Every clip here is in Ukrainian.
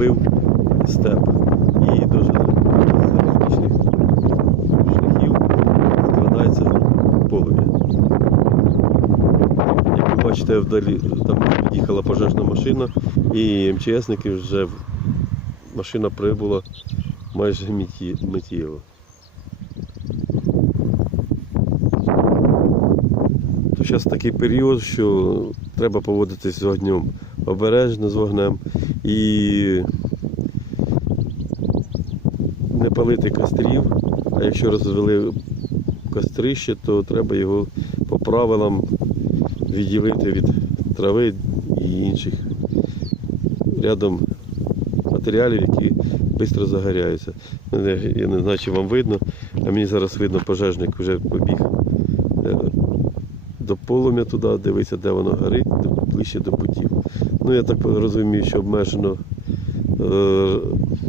пробив степ і дуже залізничних шляхів складається полум'я. Як ви бачите, вдалі там під'їхала пожежна машина і МЧСники вже машина прибула майже миттєво. То зараз такий період, що треба поводитись з вогнем обережно з вогнем і не палити кострів, а якщо розвели кострище, то треба його по правилам відділити від трави і інших рядом матеріалів, які швидко загоряються. Я не знаю, чи вам видно, а мені зараз видно, пожежник вже побіг е, до полум'я туди, дивиться, де воно горить, ближче до путів. Ну, я так розумію, що обмежено е,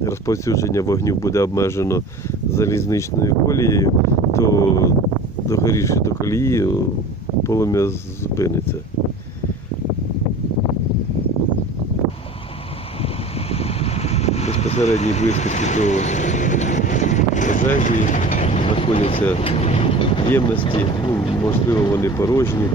розповсюдження вогню буде обмежено залізничною колією, то догорівши до колії, полум'я зупиниться. Безпосередній близькості до пожежі знаходяться ємності, ну, можливо, вони порожні,